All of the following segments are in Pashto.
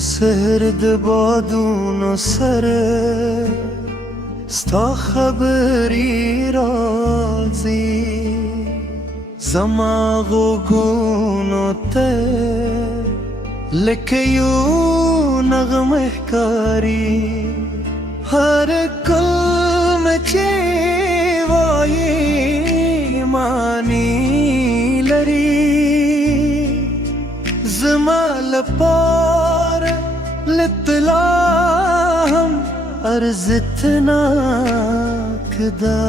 سحر د بادونو سره ستا خبرې راځي زما غوږونو ته لکه یو نغمه ښکاري هر کلمه چې وایې معنی لري زما لپاره لطلا هم ارزتناک ده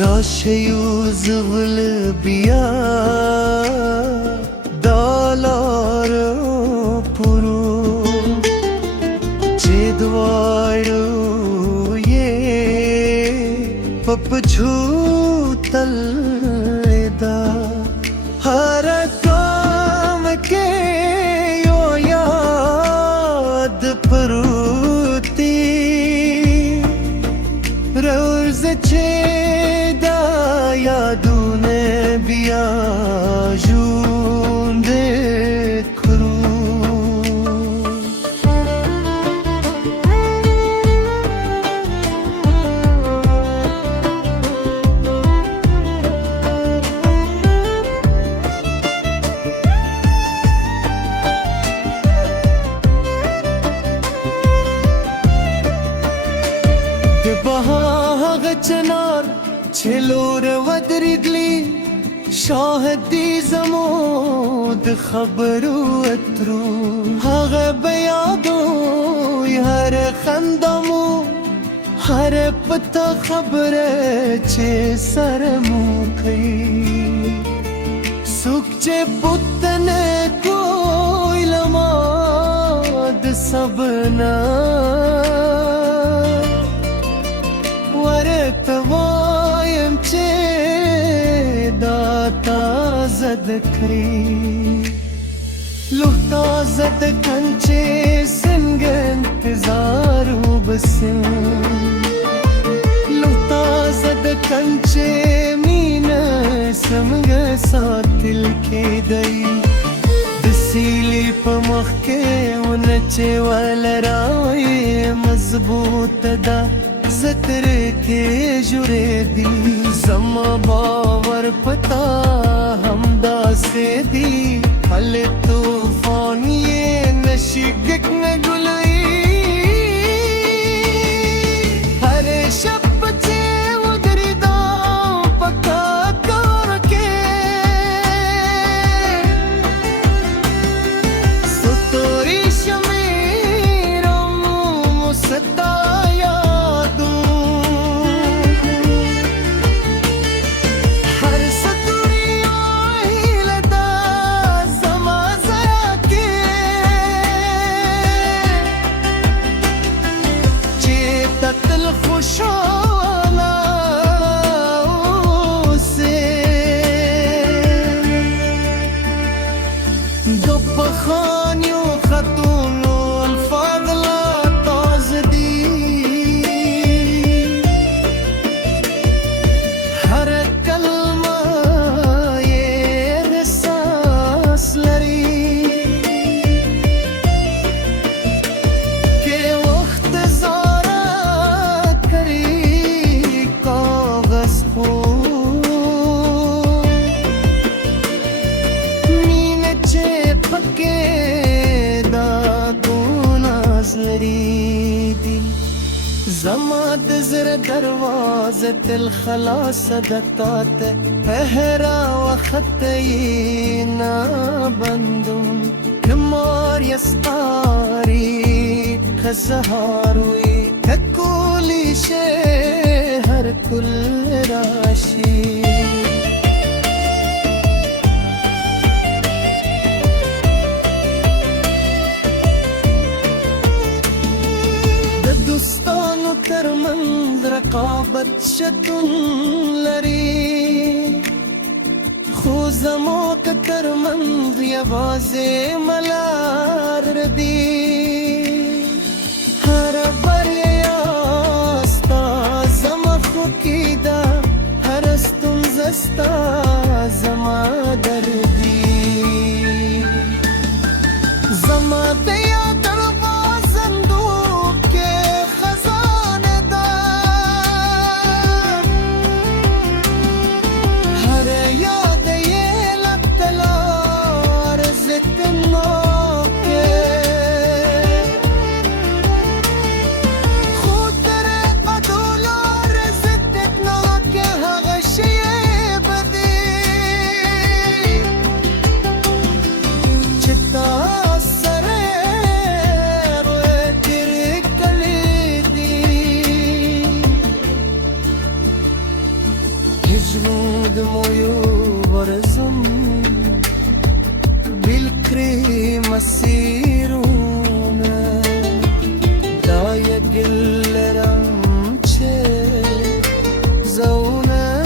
راشه یوزول بیا دا لاره پرو چې دواړو یې په پښو تللی ده هر ګام کې یو یاد پروتي روزه چې دا یادونه بیا ژوندی کړو هغه چنار چې لور ودرېدلی شاهد دی زموږ د خبرو اترو هغه به یادوي هر خندا مو هر پته خبره چې سره مو کوي څوک چې پوښتنه کوي له ما د صبر نه ورته وایم چې دا تازه د کړي لوح تازه د کن چې څنګه انتظار وبسم لوح تازه د کن چې مینه څنګه ساتل کېدی د سیلې په مخ کې ونه چې ولراوي مضبوط ده زتر کے جڑے دی زما باور پتا ہمدا سے دی حل طوفان یہ نشگک نگلئی ہر شب بچے ادری دا پکا کر کے ستوری شمیرم مستا خوشحالا سے دو بخانیو خطونو الفاظ لا تاز دی ہر کلمہ یہ احساس لری کہ وقت زما د زړه دروازه الخلاص دکات پهرا وخت یې نه بندم کمار یستاری خسهار وي ککولی شه هر کل راشي ترمنځ رقابت شتون لري خو زموږ ترمنځ یوازې ملار دی هر بریا ستا زما خوښي ده هر ستونزه ستا زما دردي مجنون مويو ورزم بالكري مسيرونا دايا قلرم چه زونا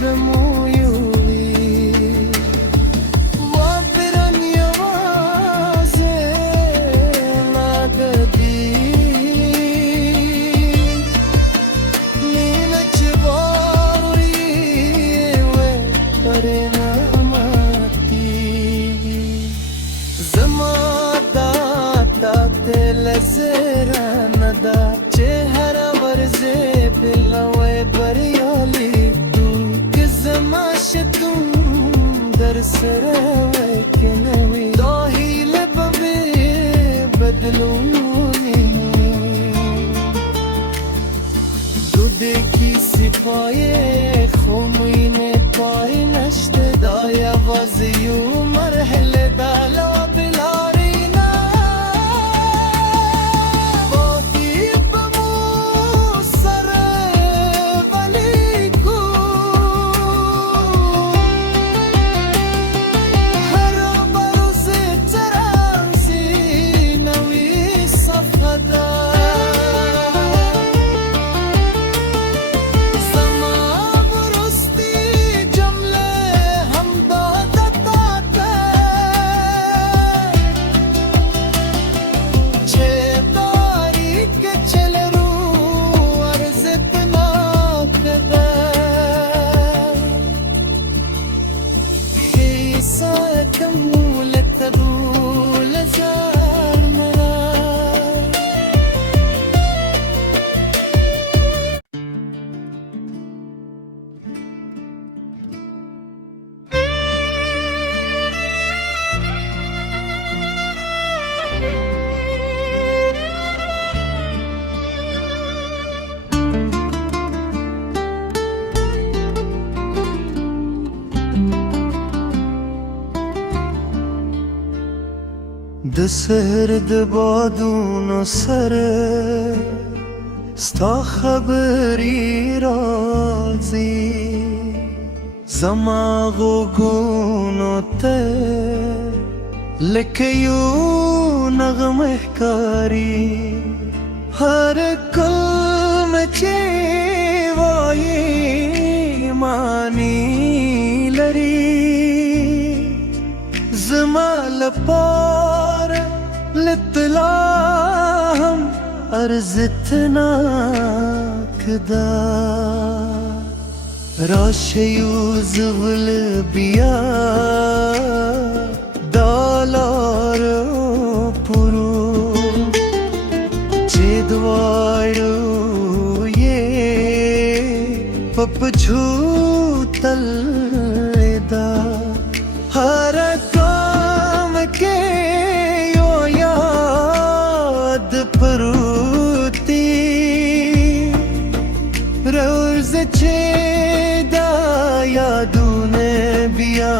بمويوي وابرن يوازي ناقدي نينا چباري وبرنا لزراندا چهره ورزه بلوه بریالی تو که زماشتون در سره وکنوی داهی لبه بدلونی تو دکی سپایه خومین پای نشته دایا وزیو مرحله دالا بلاری د سحر د بادونو سره ستا خبرې راځي زما غوږونو ته لکه یو نغمه ښکاري هر کلمه چې وایې معنی لري زما لپاره لطلا هم ارزتناک ده راشه یوزول بیا دا لارو پرو چې دواړو یې په پښو تللی ده هر ګام کې یو یاد پروتي روز چې دا یادونه بیا